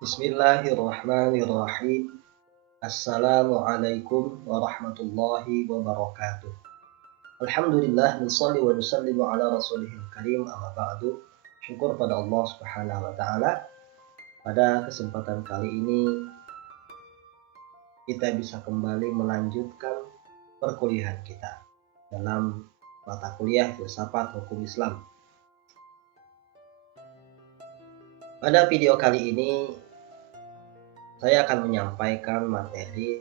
Bismillahirrahmanirrahim. Assalamualaikum warahmatullahi wabarakatuh. Alhamdulillah, nusalli wa nusallimu ala rasulihil karim, amma ba'du. Syukur pada Allah subhanahu wa ta'ala. Pada kesempatan kali ini kita bisa kembali melanjutkan perkuliahan kita dalam mata kuliah filsafat hukum Islam. Pada video kali ini saya akan menyampaikan materi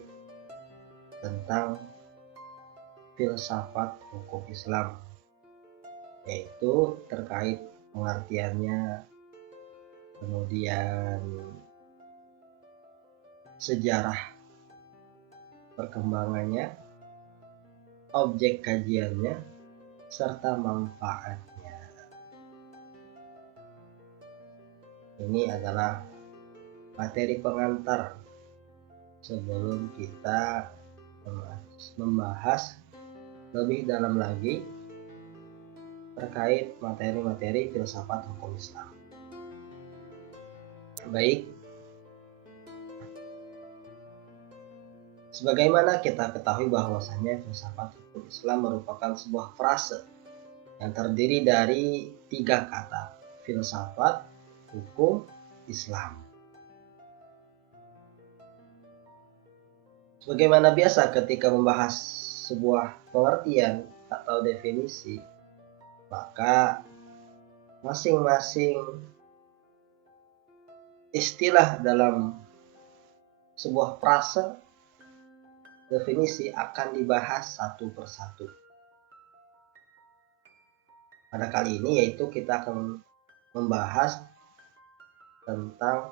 tentang filsafat hukum Islam, yaitu terkait pengertiannya, kemudian sejarah perkembangannya, objek kajiannya, serta manfaatnya. Ini adalah materi pengantar sebelum kita membahas lebih dalam lagi terkait materi-materi filsafat hukum Islam. Baik, sebagaimana kita ketahui bahwasanya filsafat hukum Islam merupakan sebuah frase yang terdiri dari 3 kata: filsafat, hukum, Islam. Sebagaimana biasa ketika membahas sebuah pengertian atau definisi, maka masing-masing istilah dalam sebuah frase definisi akan dibahas satu persatu. Pada kali ini yaitu kita akan membahas tentang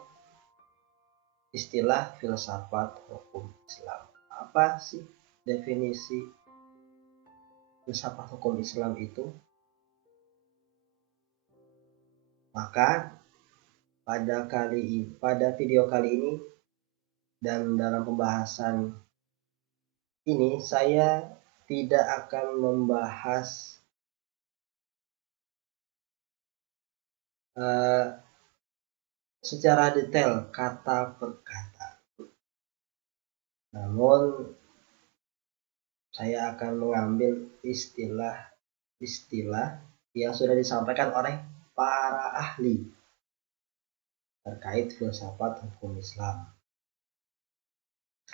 istilah filsafat hukum Islam. Apa sih definisi filsafat hukum Islam itu? Maka pada video kali ini dan dalam pembahasan ini saya tidak akan membahas secara detail kata per kata. Namun saya akan mengambil istilah-istilah yang sudah disampaikan oleh para ahli terkait filsafat hukum Islam.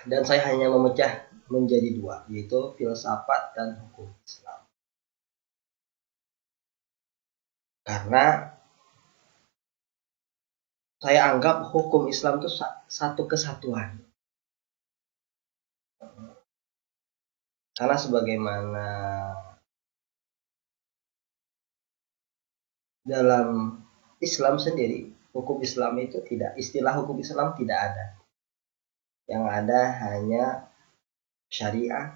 Dan saya hanya memecah menjadi 2, yaitu filsafat dan hukum Islam. Karena saya anggap hukum Islam itu satu kesatuan. Karena sebagaimana dalam Islam sendiri, hukum Islam itu istilah hukum Islam tidak ada. Yang ada hanya syariah,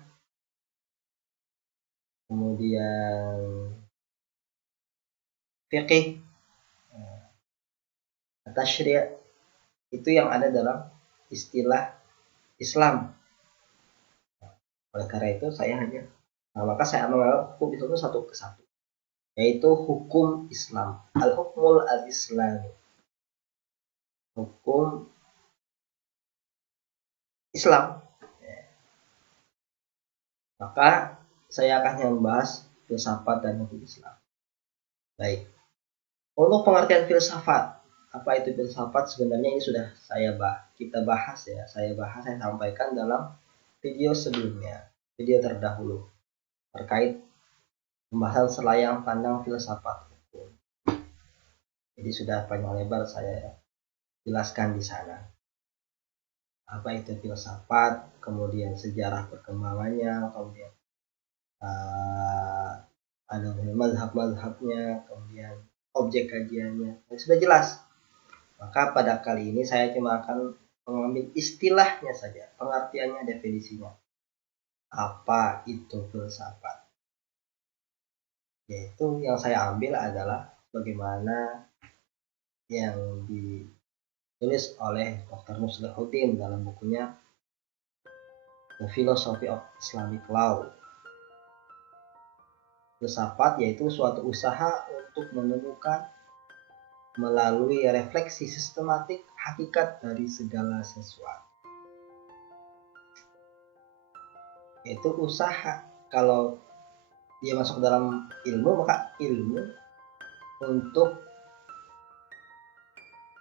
kemudian fiqih, tasyri', itu yang ada dalam istilah Islam. Oleh karena itu maka saya menganggap hukum itu satu kesatu, yaitu hukum Islam, al-hukmul al-Islam, hukum Islam. Maka saya akan membahas filsafat dan hukum Islam. Baik, untuk pengertian filsafat, apa itu filsafat? Sebenarnya ini sudah saya sampaikan dalam video sebelumnya, video terdahulu terkait pembahasan selayang pandang filsafat hukum. Jadi sudah panjang lebar saya jelaskan di sana. Apa itu filsafat, kemudian sejarah perkembangannya, kemudian ada mazhab-mazhabnya, kemudian objek kajiannya, sudah jelas. Maka pada kali ini saya cuma akan mengambil istilahnya saja, pengertiannya, definisinya. Apa itu filsafat? Yaitu yang saya ambil adalah bagaimana yang ditulis oleh Dr. Muslihuddin dalam bukunya The Philosophy of Islamic Law. Filsafat yaitu suatu usaha untuk menemukan melalui refleksi sistematik hakikat dari segala sesuatu. Itu usaha. Kalau dia masuk dalam ilmu, maka ilmu untuk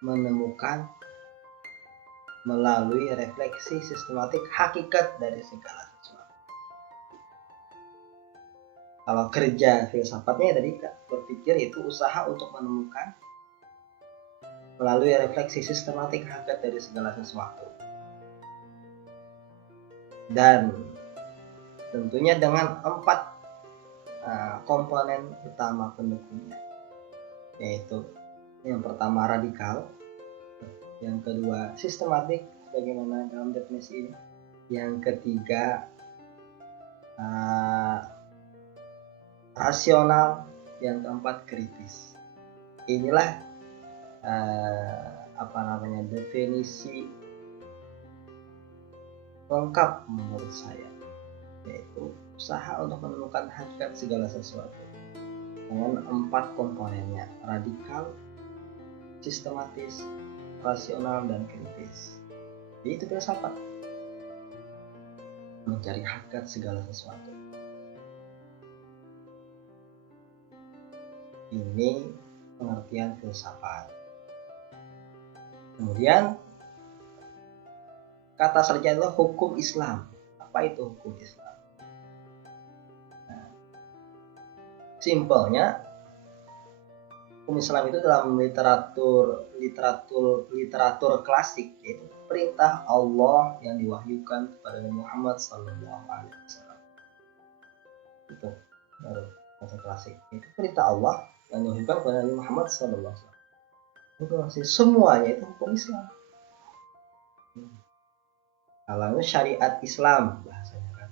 menemukan melalui refleksi sistematik hakikat dari segala sesuatu. Kalau kerja filsafatnya tadi berpikir itu usaha untuk menemukan melalui refleksi sistematik hakikat dari segala sesuatu. Dan tentunya dengan 4 komponen utama pendukungnya, yaitu yang pertama radikal, yang kedua sistematik sebagaimana dalam definisi ini, yang ketiga rasional, yang keempat kritis. Inilah definisi lengkap menurut saya, yaitu usaha untuk menemukan hakikat segala sesuatu dengan 4 komponennya: radikal, sistematis, rasional, dan kritis. Jadi itu filsafat, mencari hakikat segala sesuatu. Ini pengertian filsafat. Kemudian kata selanjutnya adalah hukum Islam. Apa itu hukum Islam? Simpelnya, hukum Islam itu dalam literatur klasik, yaitu perintah Allah yang diwahyukan kepada Nabi Muhammad SAW. Itu baru kata klasik. Itu perintah Allah yang diwahyukan kepada Nabi Muhammad SAW. Itu masih semuanya itu hukum Islam. Kalau syariat Islam bahasanya kan.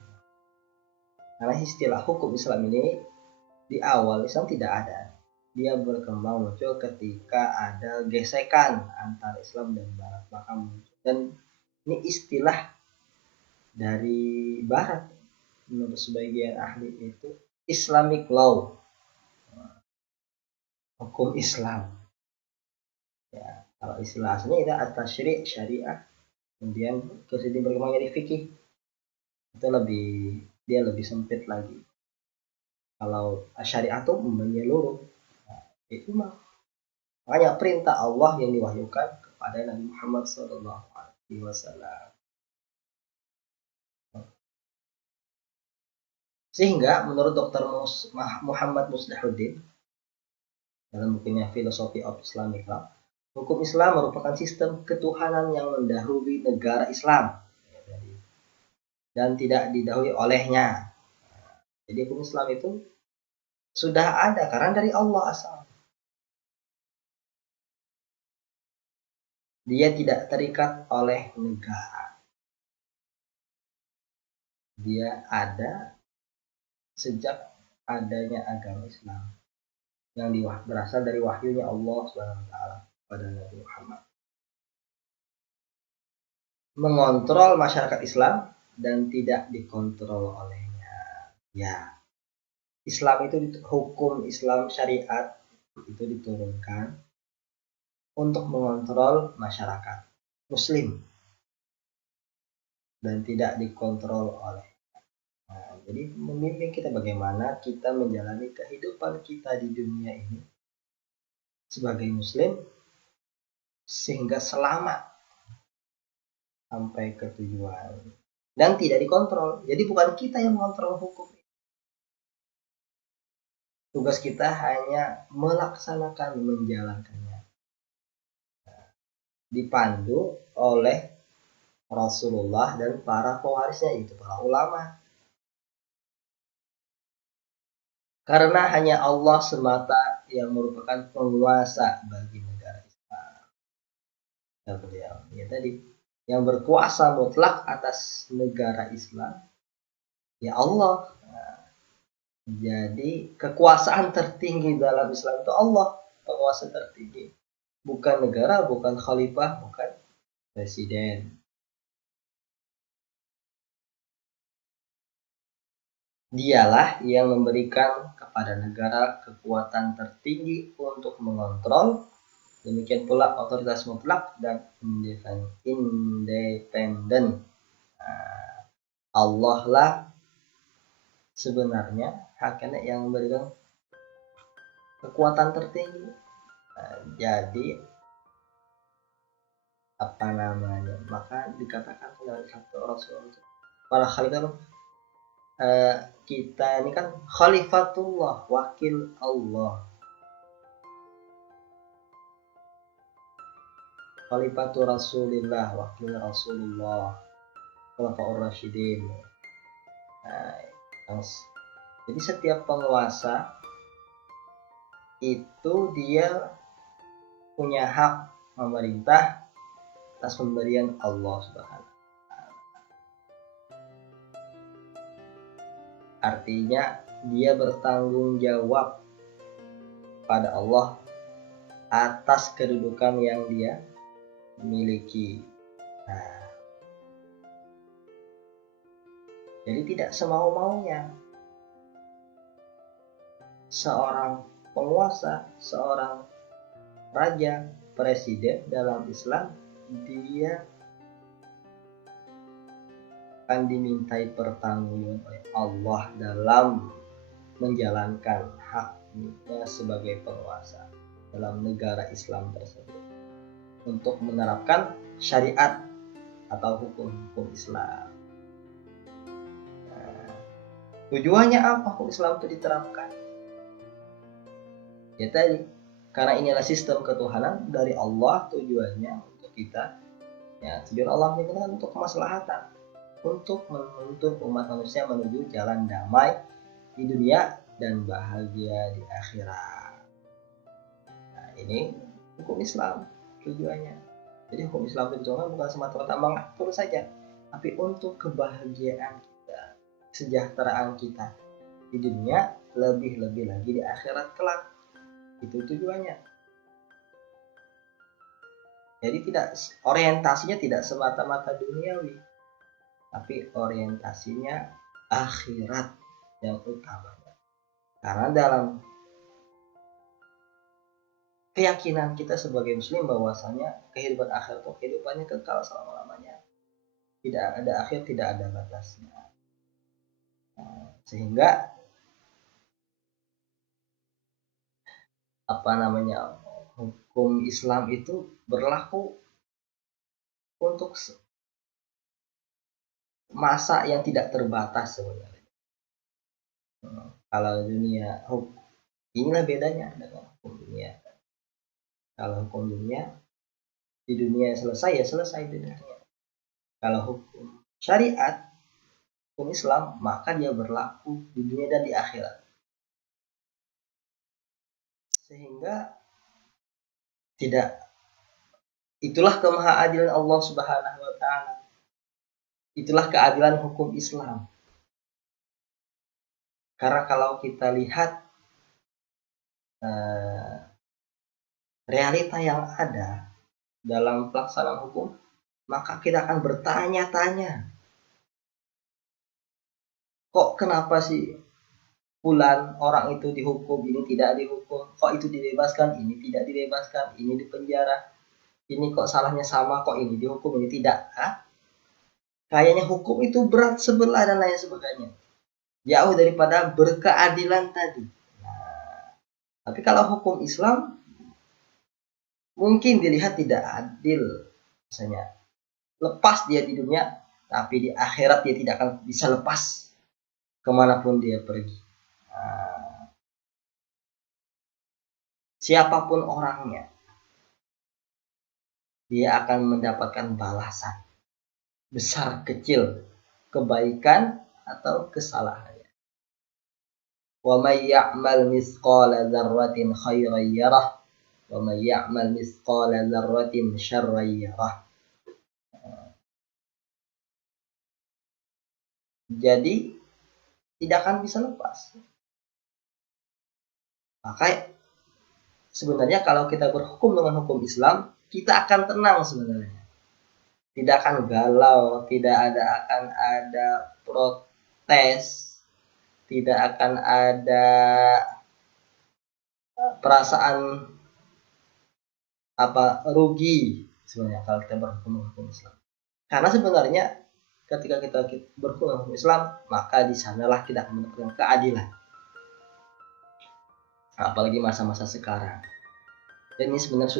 Karena istilah hukum Islam ini di awal Islam tidak ada. Dia berkembang muncul ketika ada gesekan antara Islam dan Barat, maka muncul. Dan ini istilah dari Barat menurut sebagian ahli itu Islamic law, hukum Islam. Ya, kalau istilah aslinya itu at-tasyri' syariah, kemudian kesini berkembang jadi fikih. Itu dia lebih sempit lagi. Kalau syariah itu menyeluruh, itu makanya perintah Allah yang diwahyukan kepada Nabi Muhammad SAW. Sehingga menurut Dr. Muhammad Muslihuddin dalam bukunya Philosophy of Islamic Law, hukum Islam merupakan sistem ketuhanan yang mendahului negara Islam dan tidak didahului olehnya. Jadi hukum Islam itu sudah ada karena dari Allah asal. Dia tidak terikat oleh negara. Dia ada sejak adanya agama Islam yang berasal dari wahyunya Allah SWT pada Nabi Muhammad. Mengontrol masyarakat Islam dan tidak dikontrol olehnya. Ya, Islam itu hukum Islam syariat itu diturunkan untuk mengontrol masyarakat Muslim dan tidak dikontrol oleh. Nah, jadi membimbing kita bagaimana kita menjalani kehidupan kita di dunia ini sebagai Muslim sehingga selamat sampai ke tujuan dan tidak dikontrol. Jadi bukan kita yang mengontrol hukum. Tugas kita hanya melaksanakan, menjalankannya. Dipandu oleh Rasulullah dan para pewarisnya, itu para ulama. Karena hanya Allah semata yang merupakan penguasa bagi negara Islam. Ya tadi, yang berkuasa mutlak atas negara Islam ya Allah. Jadi kekuasaan tertinggi dalam Islam itu Allah, penguasa tertinggi, bukan negara, bukan khalifah, bukan presiden. Dialah yang memberikan kepada negara kekuatan tertinggi untuk mengontrol Demikian pula otoritas mutlak dan independen. Allah lah sebenarnya haknya yang memberikan kekuatan tertinggi. Jadi maka dikatakan dalam satu Rasul para khalifah, kita ini kan khalifatullah, wakil Allah. Khalifatul Rasulillah, wakil Rasulullah, Khulafaur Rasyidin. Jadi setiap penguasa itu dia punya hak memerintah atas pemberian Allah Subhanahu. Artinya dia bertanggung jawab pada Allah atas kedudukan yang dia miliki. Jadi tidak semau-maunya seorang penguasa, seorang raja, presiden dalam Islam, dia akan dimintai pertanggungjawaban oleh Allah dalam menjalankan haknya sebagai penguasa dalam negara Islam tersebut untuk menerapkan syariat atau hukum-hukum Islam. Tujuannya apa hukum Islam itu diterapkan? Ya tadi, karena inilah sistem ketuhanan dari Allah, tujuannya untuk kita, ya tujuan Allah itu kan untuk kemaslahatan, untuk menuntun umat manusia menuju jalan damai di dunia dan bahagia di akhirat. Nah, ini hukum Islam tujuannya. Jadi hukum Islam tujuannya bukan semata-mata mengatur saja, tapi untuk kebahagiaan kita, kesejahteraan kita di dunia, lebih-lebih lagi di akhirat kelak. Itu tujuannya. Jadi orientasinya tidak semata-mata duniawi, tapi orientasinya akhirat yang utamanya. Karena dalam keyakinan kita sebagai muslim bahwasanya kehidupan akhir itu kehidupannya kekal selama-lamanya. Tidak ada akhir, tidak ada batasnya. Sehingga hukum Islam itu berlaku untuk masa yang tidak terbatas sebenarnya. Kalau dunia, inilah bedanya dengan hukum dunia. Kalau hukum dunia, di dunia selesai ya selesai bedanya. Kalau hukum syariat, hukum Islam, maka dia berlaku di dunia dan di akhirat. Sehingga itulah kemahaadilan Allah Subhanahu wa taala. Itulah keadilan hukum Islam. Karena kalau kita lihat realita yang ada dalam pelaksanaan hukum, maka kita akan bertanya-tanya, kok kenapa sih fulan orang itu dihukum, ini tidak dihukum, kok itu dibebaskan, ini tidak dibebaskan, ini dipenjara, ini kok salahnya sama, kok ini dihukum, ini tidak. Kayaknya hukum itu berat sebelah dan lain sebagainya, jauh daripada berkeadilan tadi. Tapi kalau hukum Islam mungkin dilihat tidak adil, misalnya lepas dia di dunia, tapi di akhirat dia tidak akan bisa lepas kemanapun dia pergi. Siapapun orangnya, dia akan mendapatkan balasan, besar kecil, kebaikan atau kesalahannya. Wa may ya'mal mithqala dzarratin khairan yarah wa may ya'mal mithqala dzarratin syarran yarah. Jadi tidak akan bisa lepas. Maka sebenarnya kalau kita berhukum dengan hukum Islam, kita akan tenang sebenarnya. Tidak akan galau, tidak akan ada protes, tidak akan ada perasaan rugi sebenarnya kalau kita berhukum Islam. Karena sebenarnya ketika kita berhukum Islam, maka di sanalah kita akan mendapatkan keadilan. Apalagi masa-masa sekarang. Dan ini sebenarnya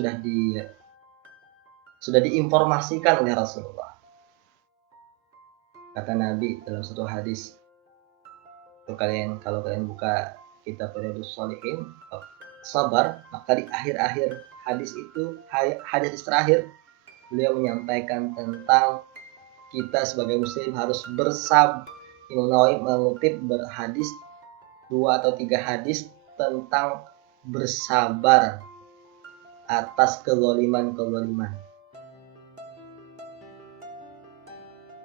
sudah diinformasikan oleh Rasulullah. Kata Nabi dalam satu hadis, kalau kalian buka kitab Riyadhus Shalihin, sabar, maka di akhir-akhir hadis itu, hadis terakhir, beliau menyampaikan tentang kita sebagai muslim harus bersabar. Imam Nawawi mengutip berhadis 2 atau 3 hadis tentang bersabar atas kezaliman.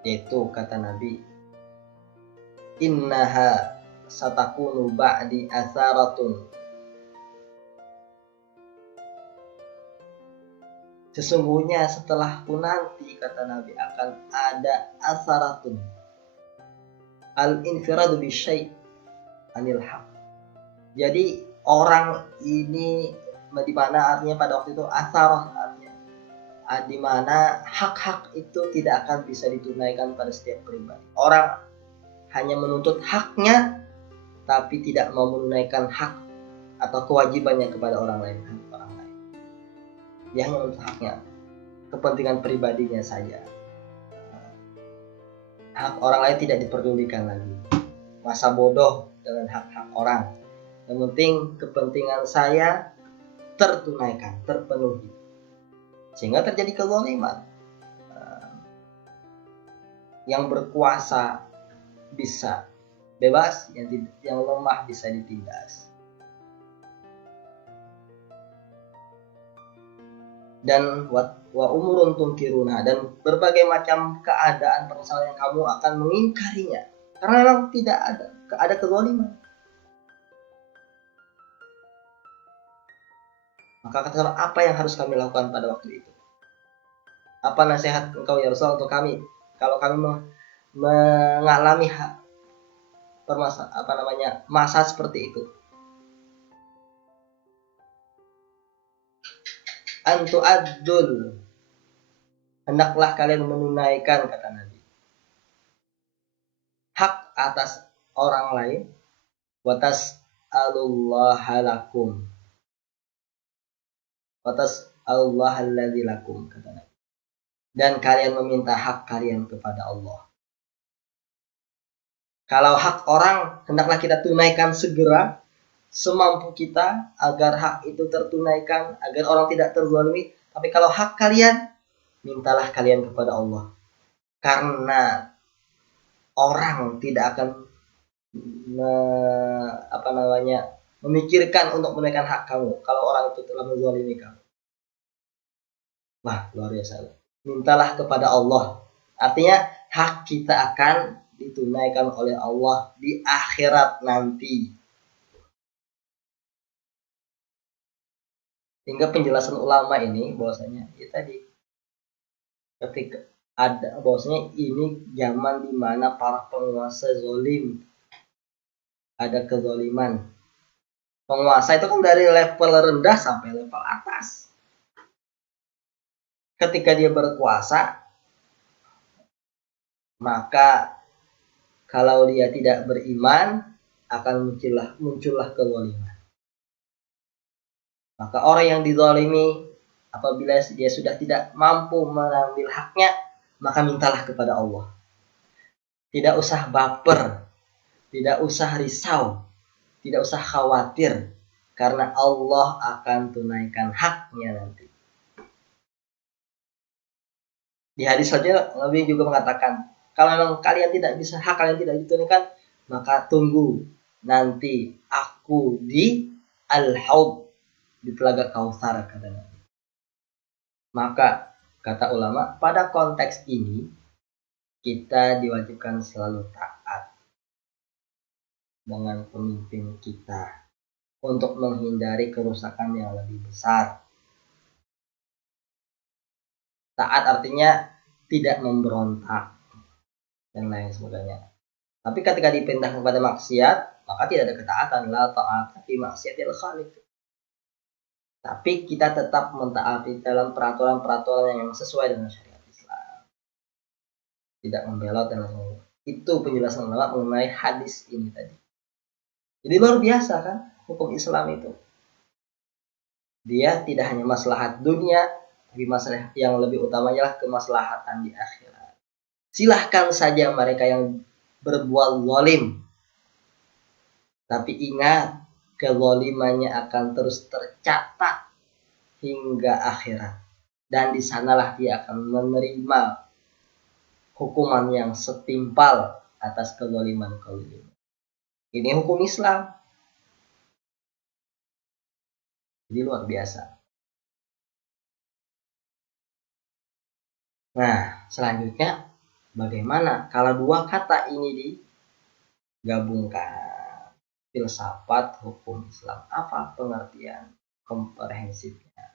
Yaitu kata Nabi, innaha satakunu ba'di atharatun, sesungguhnya setelahku nanti, kata Nabi, akan ada atharatun, al-infiradu bisyai' anil haq. Jadi orang ini di mana artinya pada waktu itu atharah, artinya di mana hak-hak itu tidak akan bisa ditunaikan pada setiap pribadi. Orang hanya menuntut haknya tapi tidak mau menunaikan hak atau kewajibannya kepada orang lain. Dia hanya menuntut haknya, kepentingan pribadinya saja. Hak orang lain tidak diperdulikan lagi. Masa bodoh dengan hak-hak orang. Yang penting kepentingan saya tertunaikan, terpenuhi. Sehingga terjadi kezaliman. Yang berkuasa bisa bebas, yang lemah bisa ditindas. Dan wa umurun tunkiruna, dan berbagai macam keadaan permasalahan yang kamu akan mengingkarinya karena memang tidak ada kezaliman. Maka kata, apa yang harus kami lakukan pada waktu itu? Apa nasihat engkau ya Rasul untuk kami kalau kami mengalami masa seperti itu? Antu adul, hendaklah kalian menunaikan, kata Nabi, hak atas orang lain, watas alallahalakum, watas allahaladzillakum, kata Nabi, dan kalian meminta hak kalian kepada Allah. Kalau hak orang, hendaklah kita tunaikan segera semampu kita agar hak itu tertunaikan, agar orang tidak terzalimi. Tapi kalau hak kalian, mintalah kalian kepada Allah, karena orang tidak akan memikirkan untuk menunaikan hak kamu kalau orang itu telah menzalimi kamu. Wah, luar biasa. Mintalah kepada Allah, artinya hak kita akan ditunaikan oleh Allah di akhirat nanti. Hingga penjelasan ulama ini bahwasanya ya tadi, ketika ada bahwasanya ini zaman di mana para penguasa zalim, ada kezaliman. Penguasa itu kan dari level rendah sampai level atas. Ketika dia berkuasa, maka kalau dia tidak beriman, akan muncullah kezaliman. Maka orang yang dizalimi, apabila dia sudah tidak mampu mengambil haknya, maka mintalah kepada Allah. Tidak usah baper, tidak usah risau, tidak usah khawatir, karena Allah akan tunaikan haknya nanti. Di hadis saja Nabi juga mengatakan, kalau memang kalian tidak bisa, hak kalian tidak ditunaikan, maka tunggu nanti aku di Al-Haud, di Telaga Kautsar, kata Nabi. Maka kata ulama, pada konteks ini kita diwajibkan selalu taat dengan pemimpin kita untuk menghindari kerusakan yang lebih besar. Taat artinya tidak memberontak dan lain sebagainya. Tapi ketika dipindahkan kepada maksiat, maka tidak ada ketaatan. La ta'ata fi maksiatil khaliq. Tapi kita tetap mentaati dalam peraturan-peraturan yang sesuai dengan syariat Islam. Tidak membelot dan lain-lain. Itu penjelasan ulama mengenai hadis ini tadi. Jadi luar biasa kan hukum Islam itu. Dia tidak hanya maslahat dunia, tapi masalah yang lebih utamanya lah kemaslahatan di akhirat. Silahkan saja mereka yang berbuat zalim. Tapi ingat, kezalimannya akan terus tercatat hingga akhirat. Dan di sanalah dia akan menerima hukuman yang setimpal atas kezaliman. Ini hukum Islam. Jadi luar biasa. Nah, selanjutnya bagaimana kalau dua kata ini digabungkan? Filsafat hukum Islam. Apa pengertian komprehensifnya?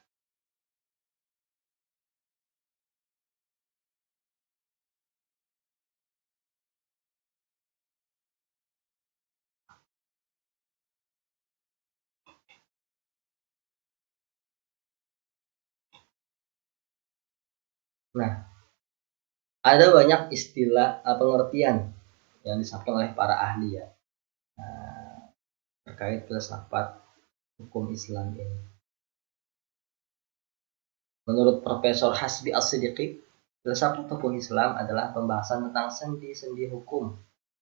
Nah, ada banyak istilah pengertian yang disampaikan oleh para ahli ya terkait filsafat hukum Islam ini. Menurut Profesor Hasbi As-Siddiqi, filsafat hukum Islam adalah pembahasan tentang sendi-sendi hukum,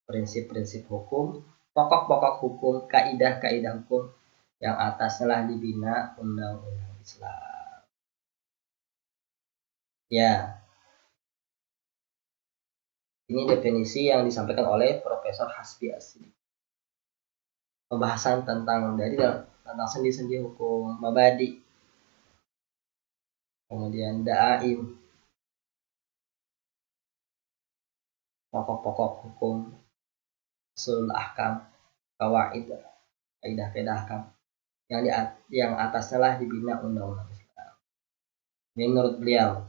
prinsip-prinsip hukum, pokok-pokok hukum, kaidah-kaidah hukum yang atasnya lah dibina undang-undang Islam. Ya, ini definisi yang disampaikan oleh Profesor Hasbi As-Siddiqi. Pembahasan tentang sendi-sendi hukum, mabadi, kemudian da'aim, pokok-pokok hukum, usul ahkam, kawaid, kaidah-kaidah ahkam yang atasnya lah dibina undang-undang Islam. Ini menurut beliau.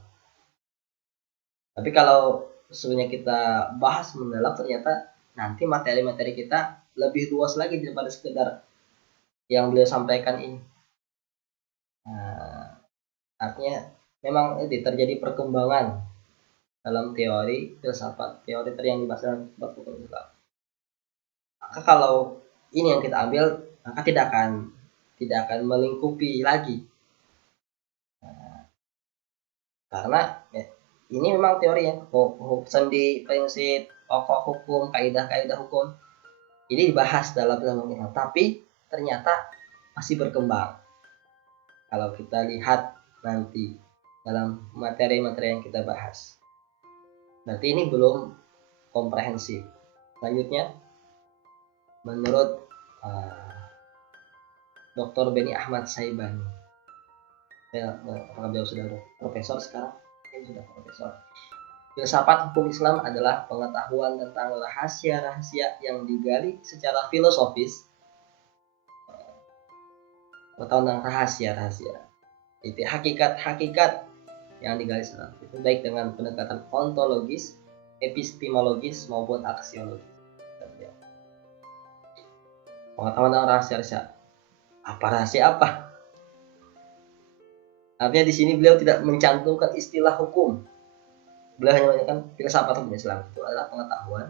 Tapi kalau sebenarnya kita bahas mendalam, ternyata nanti materi-materi kita lebih luas lagi daripada sekedar yang beliau sampaikan ini. Nah, artinya memang terjadi perkembangan dalam teori filsafat, teori yang dibahas dalam hukum Islam. Maka kalau ini yang kita ambil, maka tidak akan melingkupi lagi. Nah, karena ini memang teori ya, sendi, prinsip, pokok hukum, kaidah-kaidah hukum ini dibahas dalam hukum Islam, tapi ternyata masih berkembang. Kalau kita lihat nanti dalam materi-materi yang kita bahas, berarti ini belum komprehensif. Selanjutnya, menurut Dr. Beni Ahmad Saibani, apakah beliau sudah profesor sekarang? Ini sudah profesor. Filsafat hukum Islam adalah pengetahuan tentang rahasia-rahasia yang digali secara filosofis. Pengetahuan tentang rahasia-rahasia, itu hakikat-hakikat yang digali secara itu baik dengan pendekatan ontologis, epistemologis maupun aksiologis. Pengetahuan tentang rahasia-rahasia. Apa rahasia apa? Artinya di sini beliau tidak mencantumkan istilah hukum. Beliau hanya mengatakan filsafat hukum Islam itu adalah pengetahuan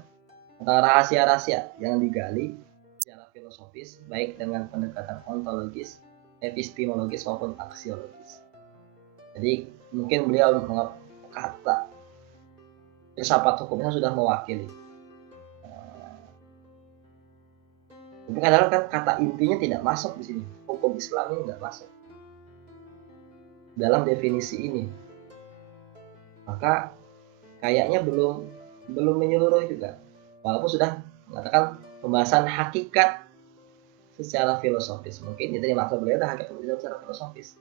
tentang rahasia-rahasia yang digali secara filosofis baik dengan pendekatan ontologis, epistemologis maupun aksiologis. Jadi mungkin beliau kata filsafat hukumnya sudah mewakili. Tapi kadang kan kata intinya tidak masuk di sini. Hukum Islam ini tidak masuk dalam definisi ini. Maka kayaknya belum menyeluruh juga. Walaupun sudah mengatakan pembahasan hakikat secara filosofis. Mungkin itu yang maksud beliau adalah hakikat secara filosofis.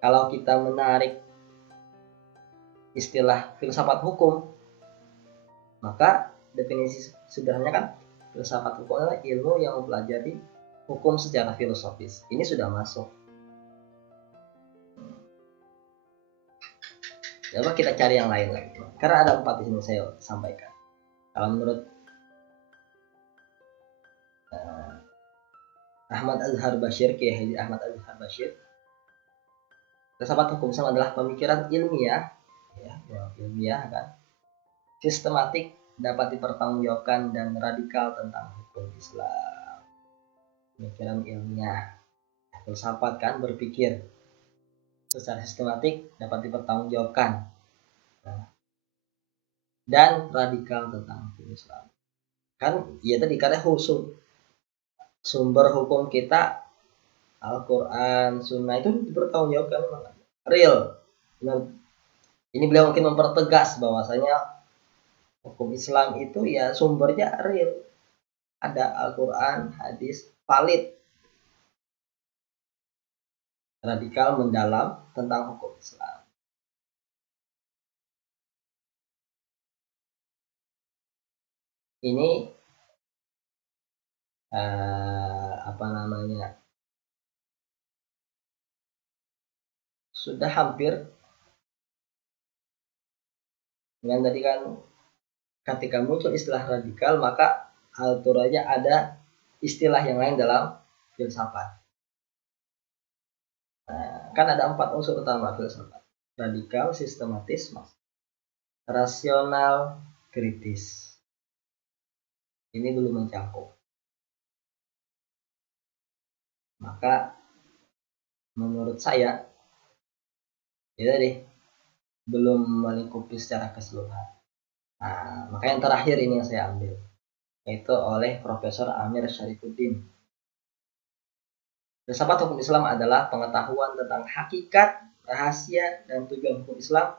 Kalau kita menarik istilah filsafat hukum, maka definisi sederhananya kan filsafat hukum adalah ilmu yang mempelajari hukum secara filosofis. Ini sudah masuk. Coba kita cari yang lain lagi. Karena ada 4 di sini saya sampaikan. Kalau menurut Ahmad Azhar Bashir, Kiai Haji Ahmad Azhar Bashir, Filsafat hukum Islam adalah pemikiran ilmiah, ya, ilmiah kan, sistematik, dapat dipertanggungjawabkan dan radikal tentang hukum Islam. Pemikiran ilmiah, filsafat kan, berpikir secara sistematik, dapat dipertanggungjawabkan, dan radikal tentang hukum Islam. Kan ya tadi karena sumber hukum kita Al-Quran, Sunnah itu dipertanggungjawabkan real. Nah, ini beliau mungkin mempertegas bahwasanya hukum Islam itu ya sumbernya real, ada Al-Quran, hadis valid, radikal mendalam tentang hukum Islam. Ini sudah hampir dengan tadi kan, ketika muncul istilah radikal maka aja ada istilah yang lain dalam filsafat. Kan ada 4 unsur utama filsafat: radikal, sistematis, rasional, kritis. Ini belum mencakup. Maka menurut saya ya tadi belum melingkupi secara keseluruhan. Maka yang terakhir ini yang saya ambil, yaitu oleh Profesor Amir Syarifuddin. Filsafat hukum Islam adalah pengetahuan tentang hakikat, rahasia, dan tujuan hukum Islam,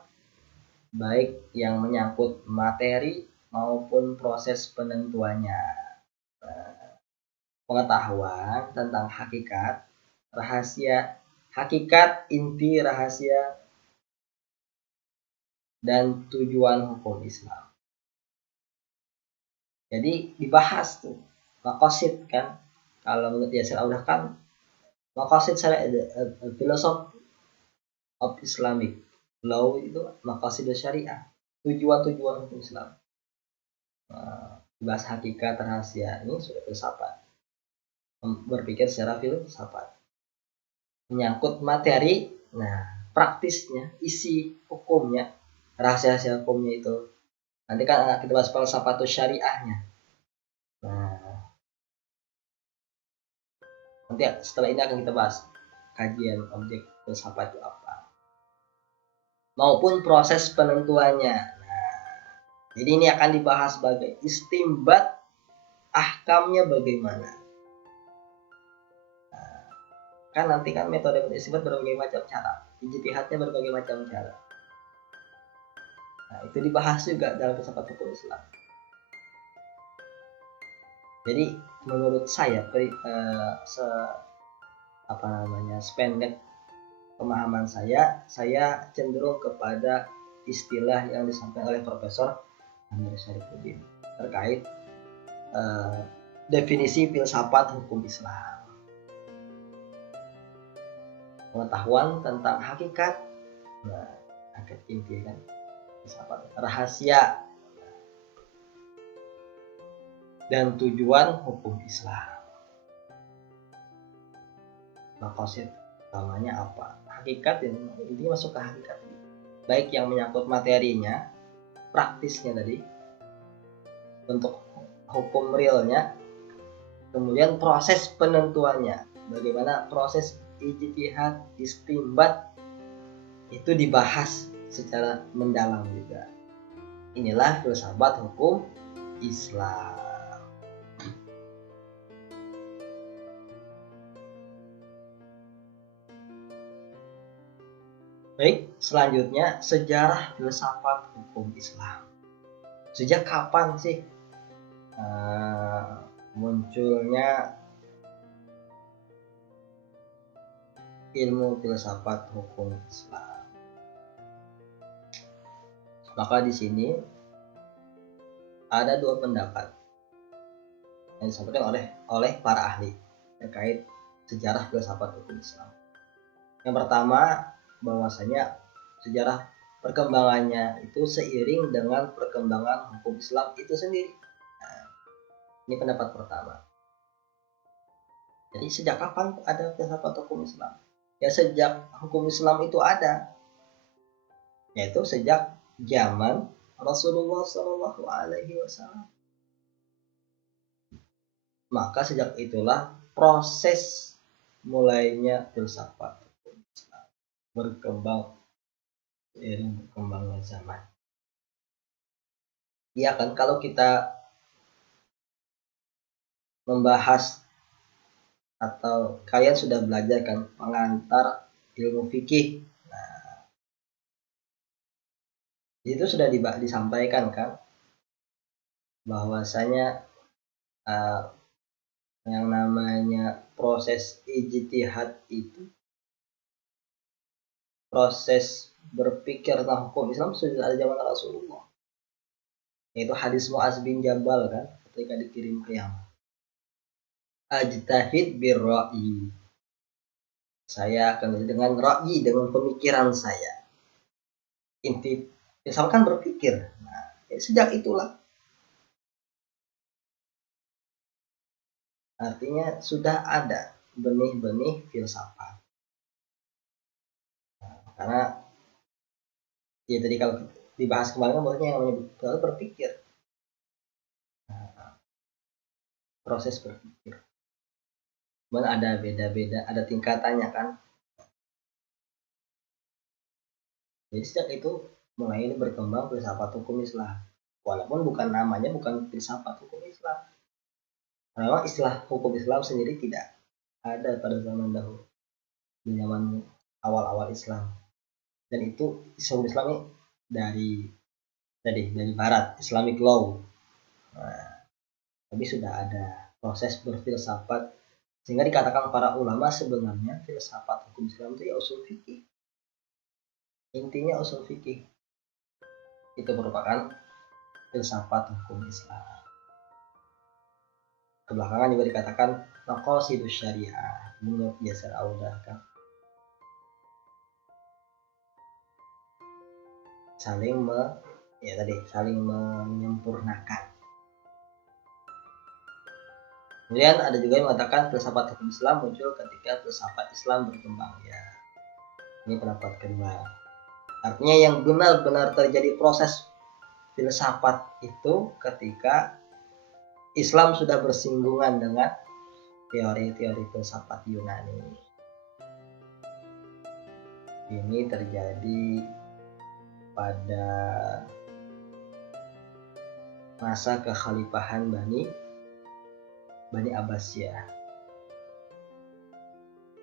baik yang menyangkut materi maupun proses penentuannya. Pengetahuan tentang hakikat, rahasia, hakikat, inti, rahasia, dan tujuan hukum Islam. Jadi dibahas tuh maqasid kan, kalau menurut Yasir Audah kan maqasid philosophy of Islamic law itu maqasid syariah, tujuan-tujuan hukum Islam. Bahas hakikat, rahasia, ini sudah filsafat, berpikir secara filsafat. Menyangkut materi, nah praktisnya, isi hukumnya, rahasia-rahasia hukumnya itu nanti kan kita bahas filsafat syariahnya. Nah, nanti setelah ini akan kita bahas kajian objek filsafat itu apa, maupun proses penentuannya. Nah, jadi ini akan dibahas sebagai istimbat, ahkamnya bagaimana. Nah, kan nanti kan metode istimbat berbagai macam cara, ijtihadnya berbagai macam cara. Nah, itu dibahas juga dalam filsafat hukum Islam. Jadi menurut saya sependek pemahaman saya cenderung kepada istilah yang disampaikan oleh Profesor Amir Syarifuddin terkait definisi filsafat hukum Islam. Pengetahuan tentang hakikat, hakikat inti kan, filsafat, rahasia, dan tujuan hukum Islam. Maqasid utamanya apa? Hakikat, ini masuk ke hakikat, baik yang menyangkut materinya, praktisnya tadi, bentuk hukum realnya, kemudian proses penentuannya, bagaimana proses ijtihad, istimbat itu dibahas secara mendalam juga. Inilah filsafat hukum Islam. Baik, selanjutnya sejarah filsafat hukum Islam. Sejak kapan sih munculnya ilmu filsafat hukum Islam? Maka di sini ada 2 pendapat yang disampaikan oleh para ahli terkait sejarah filsafat hukum Islam. Yang pertama, bahwasanya sejarah perkembangannya itu seiring dengan perkembangan hukum Islam itu sendiri. Nah, ini pendapat pertama. Jadi sejak kapan ada filsafat hukum Islam? ya sejak hukum Islam itu ada, yaitu sejak zaman Rasulullah Shallallahu Alaihi Wasallam. Maka sejak itulah proses mulainya filsafat berkembang berkembangnya zaman. Iya kan, kalau kita membahas atau kalian sudah belajar kan pengantar ilmu fikih, nah, itu sudah disampaikan kan bahwasanya yang namanya proses ijtihad itu, proses berpikir tentang hukum Islam sudah ada zaman Rasulullah, yaitu hadis Mu'adz bin Jabal kan ketika dikirim ke Yaman, ajtahid birra'i, saya akan dengan ra'i, dengan pemikiran saya. Inti misalkan berpikir. Nah, sejak itulah artinya sudah ada benih-benih filsafat. Nah, karena ya tadi kalau dibahas kemarin kan bahwasanya yang namanya berpikir. Nah, proses berpikir. Cuman ada beda-beda, ada tingkatannya kan. Jadi sejak itu mulai berkembang filsafat hukum Islam. Walaupun bukan namanya bukan filsafat hukum Islam. Karena istilah hukum Islam sendiri tidak ada pada zaman dahulu, di zaman awal-awal Islam. Dan itu Islam ini dari Barat, Islamic law. Nah, tapi sudah ada proses berfilsafat sehingga dikatakan para ulama sebenarnya filsafat hukum Islam itu ya usul fikih. Intinya usul fikih itu merupakan filsafat hukum Islam. Kebelakangan juga dikatakan maqasidus syariah menurut Yasir Audah kan, saling menyempurnakan. Kemudian ada juga yang mengatakan filsafat hukum Islam muncul ketika filsafat Islam berkembang. Ya, ini pendapat kedua. Artinya yang benar-benar terjadi proses filsafat itu ketika Islam sudah bersinggungan dengan teori-teori filsafat Yunani. Ini terjadi pada masa kekhalifahan Bani Abbasiyah.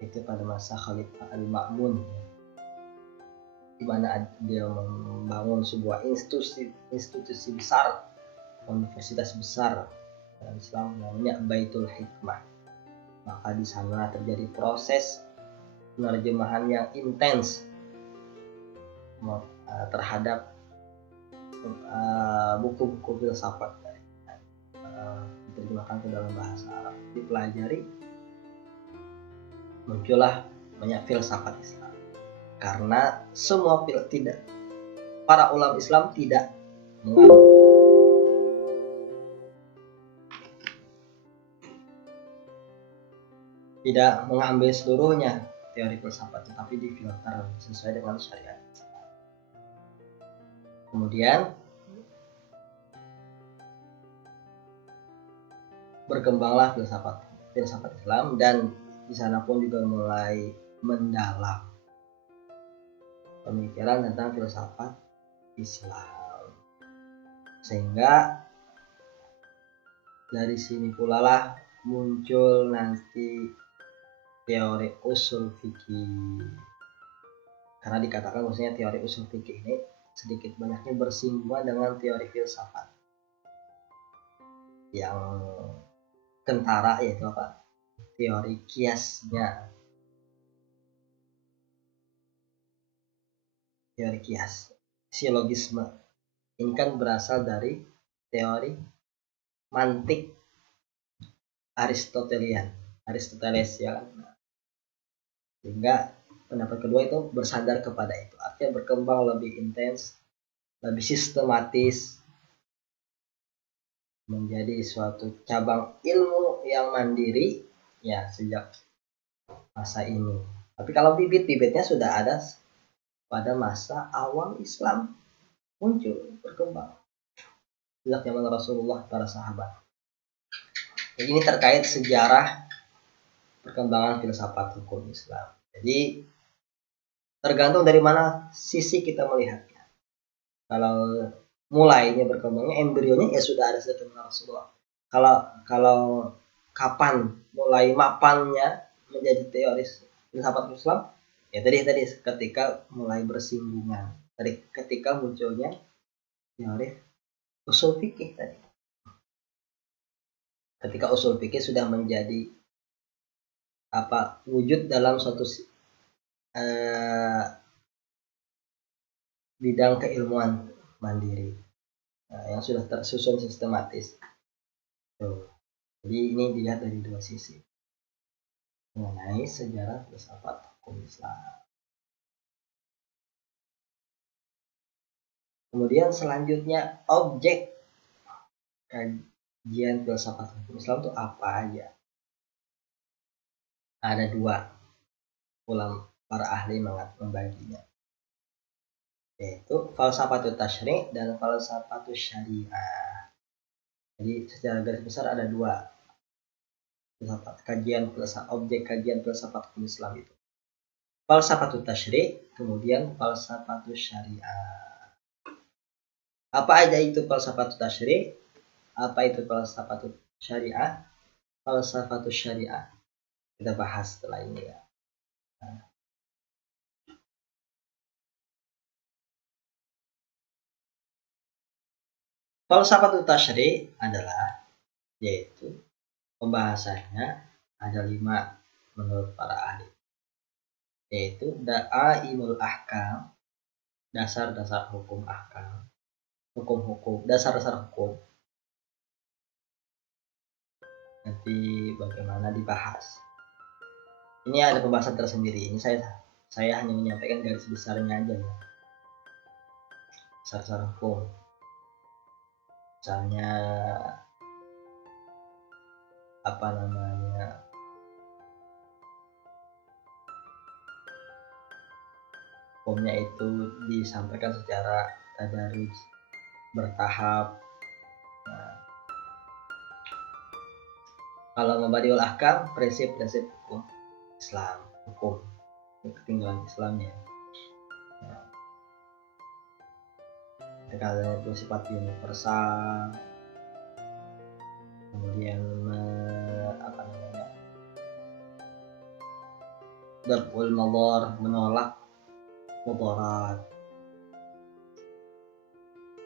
Itu pada masa Khalifah Al-Ma'mun, di mana dia membangun sebuah institusi besar, universitas besar dalam Islam namanya Baitul Hikmah. Maka di sana terjadi proses penerjemahan yang intens terhadap buku-buku filsafat diterjemahkan ke dalam bahasa Arab, dipelajari, muncullah banyak filsafat Islam. Karena semua para ulama Islam tidak mengambil seluruhnya teori filsafat, tetapi difilter sesuai dengan syariat. Kemudian berkembanglah filsafat Islam, dan di sana pun juga mulai mendalam pemikiran tentang filsafat Islam, sehingga dari sini pula lah muncul nanti teori usul fikih. Karena dikatakan maksudnya teori usul fikih ini sedikit banyaknya bersinggungan dengan teori filsafat yang kentara, yaitu apa? Teori kiasnya. Teori kias, silogisme. Ini kan berasal dari teori mantik Aristoteles ya. Sehingga pendapat kedua itu bersandar kepada itu. Artinya berkembang lebih intens, lebih sistematis, menjadi suatu cabang ilmu yang mandiri ya sejak masa ini. Tapi kalau bibit-bibitnya sudah ada pada masa awal Islam muncul, berkembang. Sejak zaman Rasulullah, para sahabat. Jadi ini terkait sejarah perkembangan filsafat hukum Islam. Jadi tergantung dari mana sisi kita melihatnya. Kalau mulainya berkembangnya embrionya ya sudah ada sejak zaman Rasulullah. Kalau kapan mulai mapannya menjadi teoris filsafat Islam, ya tadi ketika mulai bersinggungan, ketika munculnya teori usul fikih tadi. Ketika usul fikih sudah menjadi wujud dalam suatu bidang keilmuan mandiri, yang sudah tersusun sistematis. Jadi ini dilihat dari dua sisi mengenai sejarah filsafat hukum Islam. Kemudian selanjutnya objek kajian filsafat hukum Islam itu apa aja? Ada dua ulama para ahli membaginya, yaitu falsafatul tasyri' dan falsafatul syariah. Jadi secara garis besar ada dua objek kajian filsafat hukum Islam itu. Falsafatul tasyri', kemudian falsafatul syariah. Apa aja itu falsafatul tasyri'? Apa itu falsafatul syariah? Falsafatul syariah kita bahas setelah ini ya. Falsafatul tasyri' adalah, yaitu pembahasannya ada 5 menurut para ahli, yaitu da'aimul ahkam, dasar-dasar hukum ahkam, hukum-hukum, dasar-dasar hukum. Nanti bagaimana dibahas. Ini ada pembahasan tersendiri. Ini saya hanya menyampaikan garis besarnya aja ya. Dasar-dasar hukum. Misalnya hukumnya itu disampaikan secara tadarus, bertahap. Nah, kalau mabadiul ahkam, prinsip-prinsip hukum Islam, hukum ketinggalan Islamnya. Nah, kalau itu sifat universal, kemudian daf'ul madhar, menolak mudarat,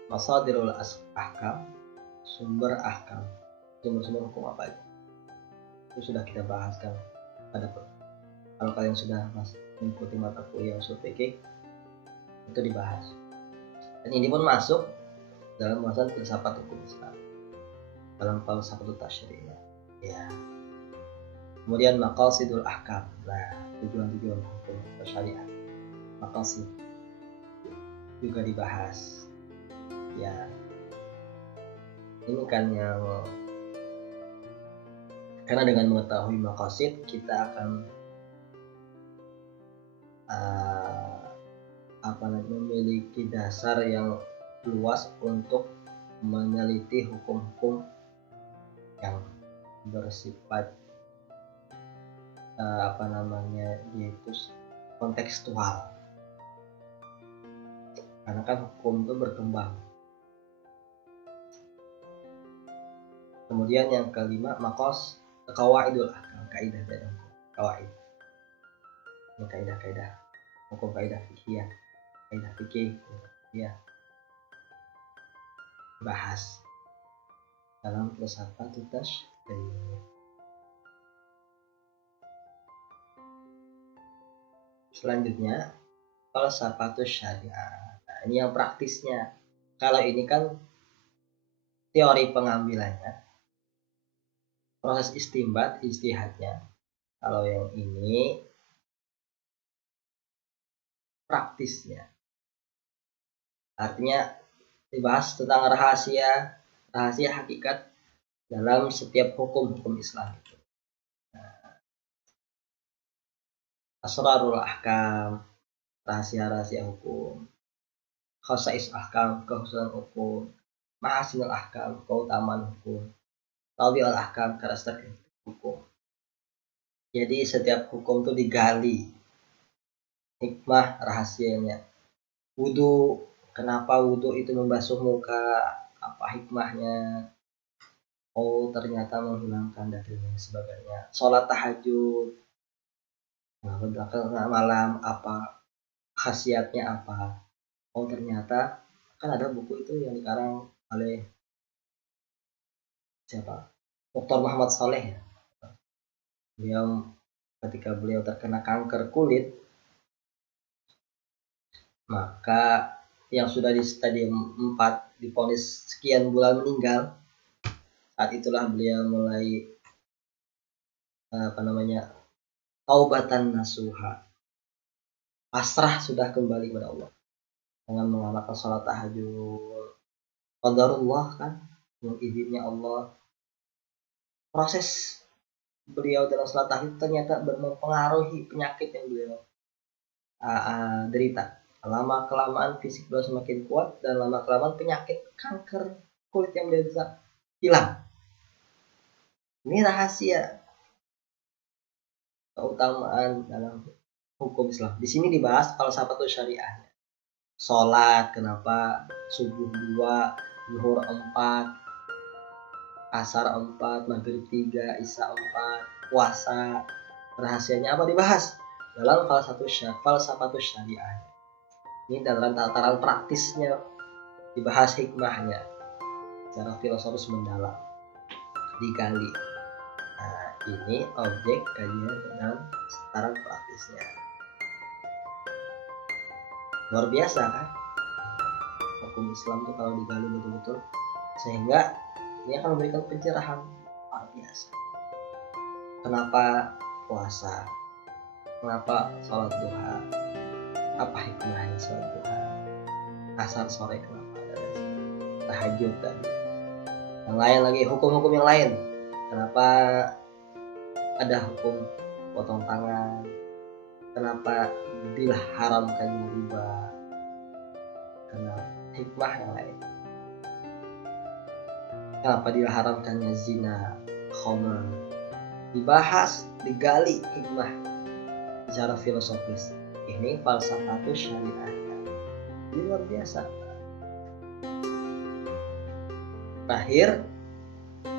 masadirul ahkam, sumber ahkam, sumber hukum apa itu sudah kita bahaskan kalau kalian sudah mengikuti mata kuliah usul fikih itu dibahas, dan ini pun masuk dalam bahasan filsafat hukum Islam dalam falsafatul tasyri' ya. Kemudian maqasidul ahkam, nah tujuan-tujuan hukum syariat, maqasid juga dibahas ya. Ini kan yang karena dengan mengetahui maqasid kita akan memiliki dasar yang luas untuk meneliti hukum-hukum yang bersifat yaitu kontekstual, karena kan hukum itu berkembang. Kemudian yang kelima, qawaidul ahkam, kaidah dan hukum. Qawaid ini kaidah hukum, kaidah fikih ya, bahas dalam filsafatul tasyri'. Selanjutnya falsafatul syariah. Nah, ini yang praktisnya. Kalau ini kan teori pengambilannya, proses istinbat, ijtihadnya. Kalau yang ini praktisnya, artinya dibahas tentang rahasia hakikat dalam setiap hukum Islam itu. asrarul ahkam, rahasia-rahasia hukum, khosais ahkam, kekhususan hukum, mahasinul ahkam, keutamaan hukum, tawiul ahkam, karakteristik hukum. Jadi setiap hukum itu digali hikmah rahasianya. Wudu, kenapa wudu itu membasuh muka, apa hikmahnya? Oh, ternyata menghilangkan dan sebagainya. Sholat tahajud, nah, malam apa khasiatnya apa? Oh, ternyata kan ada buku itu yang dikarang oleh siapa? Dr. Muhammad Saleh ya. Beliau ketika beliau terkena kanker kulit, maka yang sudah di stadium 4 divonis sekian bulan meninggal, saat itulah beliau mulai taubatan nasuha, pasrah sudah kembali kepada Allah dengan mengamalkan sholat tahajud. Qadarullah kan, izinnya Allah. Proses beliau dalam sholat tahajud ternyata mempengaruhi penyakit yang beliau derita. Lama kelamaan fisik beliau semakin kuat dan lama kelamaan penyakit kanker kulit yang beliau bisa hilang. Ini rahasia keutamaan dalam hukum Islam. Di sini dibahas falsafatul syariah. Sholat, kenapa subuh 2, zuhur 4, asar 4, maghrib 3, isya 4, puasa, rahasianya apa dibahas dalam falsafatul syariah. Ini dalam tataran praktisnya dibahas hikmahnya secara filosofis mendalam, digali. Nah, ini objek kajian dalam tataran praktisnya. Luar biasa kan hukum Islam itu kalau digali betul-betul, sehingga ini akan memberikan pencerahan luar biasa. Kenapa puasa, kenapa sholat duha, apa hikmahnya sholat duha, asar sore kenapa ada tahajud dan yang lain lagi, hukum-hukum yang lain, kenapa ada hukum potong tangan, kenapa diharamkannya riba, kenapa hikmah yang lain, kenapa diharamkannya zina, khamr, dibahas, digali hikmah secara filosofis. Ini falsafatul syariah. Ini luar biasa. Terakhir,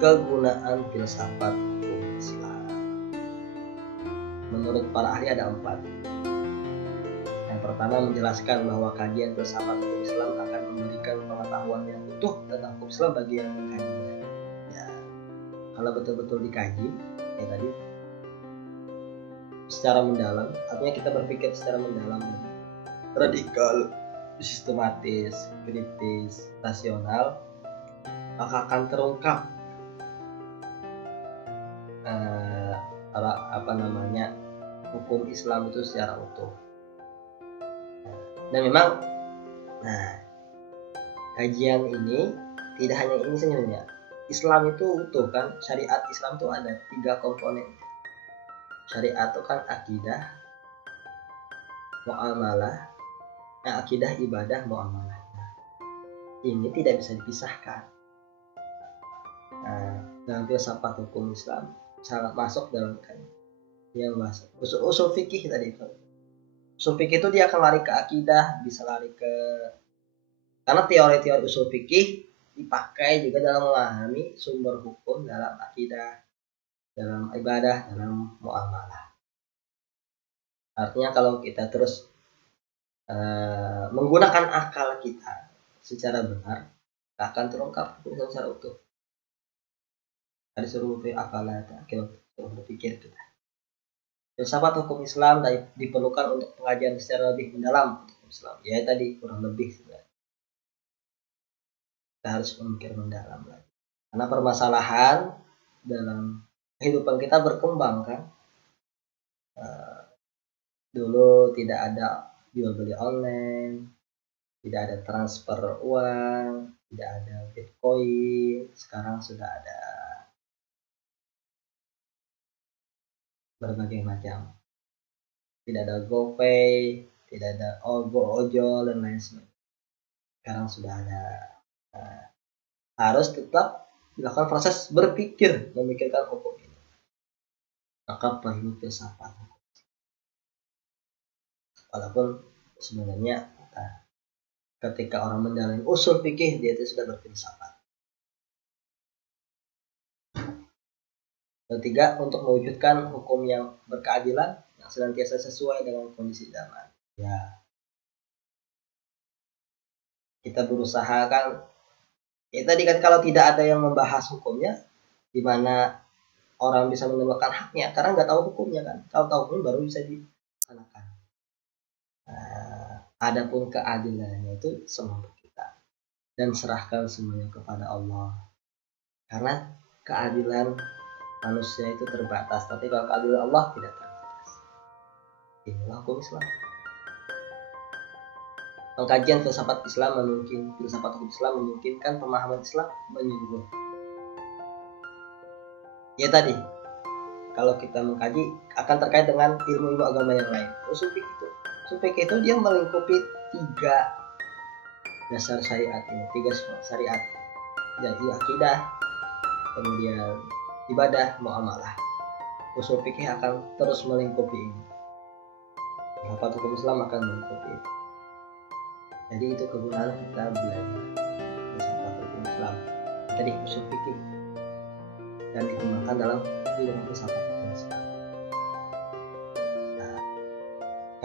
kegunaan filsafat hukum Islam. Menurut para ahli ada 4. Yang pertama menjelaskan bahwa kajian filsafat hukum Islam akan memberikan pengetahuan yang utuh tentang hukum Islam bagi yang mengkajinya. Ya, kalau betul-betul dikaji, ya tadi secara mendalam, artinya kita berpikir secara mendalam, radikal, sistematis, kritis, rasional, maka akan terungkap hukum Islam itu secara utuh. Dan memang, kajian ini tidak hanya ini sebenarnya. Islam itu utuh kan, syariat Islam itu ada 3 komponen. Syariat itu kan akidah, muamalah, akidah, ibadah, muamalah. Ini tidak bisa dipisahkan. Dalam filsafat hukum Islam sangat masuk dalam yang masuk usul fikih tadi itu. Usul fikih itu dia akan lari ke akidah, bisa lari ke, karena teori-teori usul fikih dipakai juga dalam memahami sumber hukum dalam akidah, dalam ibadah, dalam muamalah. Artinya kalau kita terus menggunakan akal kita secara benar, akan terungkap hukum secara utuh. Tadi suruh apalah kita berpikir kita. Filsafat hukum Islam diperlukan untuk pengajian secara lebih mendalam hukum Islam. Ya tadi kurang lebih sebenarnya. Kita harus memikir mendalam lagi. Karena permasalahan dalam kehidupan kita berkembang kan. Dulu tidak ada jual beli online, tidak ada transfer uang, tidak ada Bitcoin. Sekarang sudah ada berbagai macam tidak ada GoPay, tidak ada ojol dan lain sebagainya. Sekarang sudah ada. Nah, harus tetap dilakukan proses berpikir, memikirkan hukum ini. Maka perlu filsafat. Walaupun sebenarnya ketika orang mendalami usul fikih, dia itu sudah berfilsafat. Ketiga, untuk mewujudkan hukum yang berkeadilan yang senantiasa sesuai dengan kondisi zaman. Ya, kita berusaha kan. Ya tadi kan kalau tidak ada yang membahas hukumnya, di mana orang bisa menemukan haknya, karena nggak tahu hukumnya kan. Kalau tahu hukum baru bisa dilaksanakan. Adapun keadilannya itu semampu kita, dan serahkan semuanya kepada Allah. Karena keadilan manusia itu terbatas, tapi kalau keadilan Allah tidak terbatas. Inilah hukum Islam. Pengkajian filsafat hukum Islam memungkinkan pemahaman Islam menyeluruh. Ya tadi, kalau kita mengkaji akan terkait dengan ilmu-ilmu agama yang lain. Usul fikih itu dia melingkupi 3 dasar syariat ini, 3 syariat, jadi akidah, kemudian ibadah, muamalah. Usul fikih akan terus melingkupi ini. Filsafat hukum Islam akan melingkupi ini. Jadi itu kegunaan kita belajar filsafat hukum Islam. Tadi usul fikih dan dikembangkan dalam filsafat hukum Islam. Nah,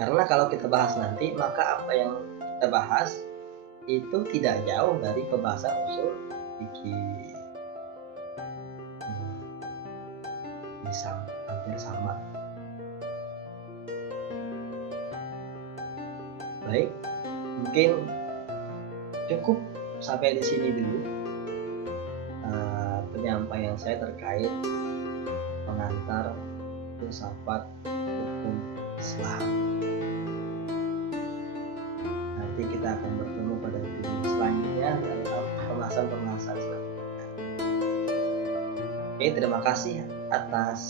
karena kalau kita bahas nanti, maka apa yang kita bahas itu tidak jauh dari pembahasan usul fikih. Bisa hampir sama. Baik, mungkin cukup sampai di sini dulu penyampaian saya terkait pengantar filsafat hukum Islam. Nanti kita akan bertemu pada video selanjutnya dalam pembahasan selanjutnya. Oke, terima kasih atas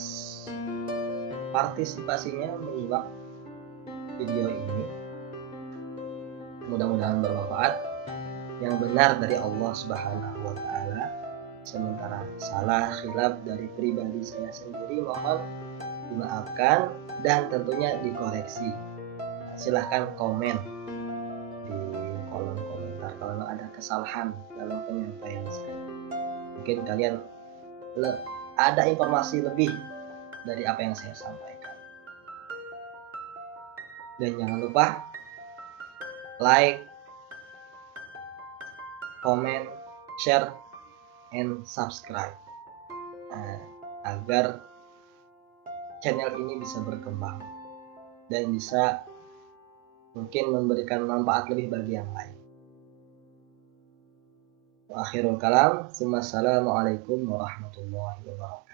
partisipasinya menyimak video ini. Mudah-mudahan bermanfaat. Yang benar dari Allah Subhanahu wa Ta'ala, sementara salah khilaf dari pribadi saya sendiri mohon dimaafkan dan tentunya dikoreksi. Silahkan komen di kolom komentar kalau ada kesalahan dalam penyampaian saya. Mungkin kalian ada informasi lebih dari apa yang saya sampaikan. Dan jangan lupa like, comment, share, and subscribe agar channel ini bisa berkembang dan bisa mungkin memberikan manfaat lebih bagi yang lain. Wa akhirul kalam, assalamualaikum warahmatullahi wabarakatuh.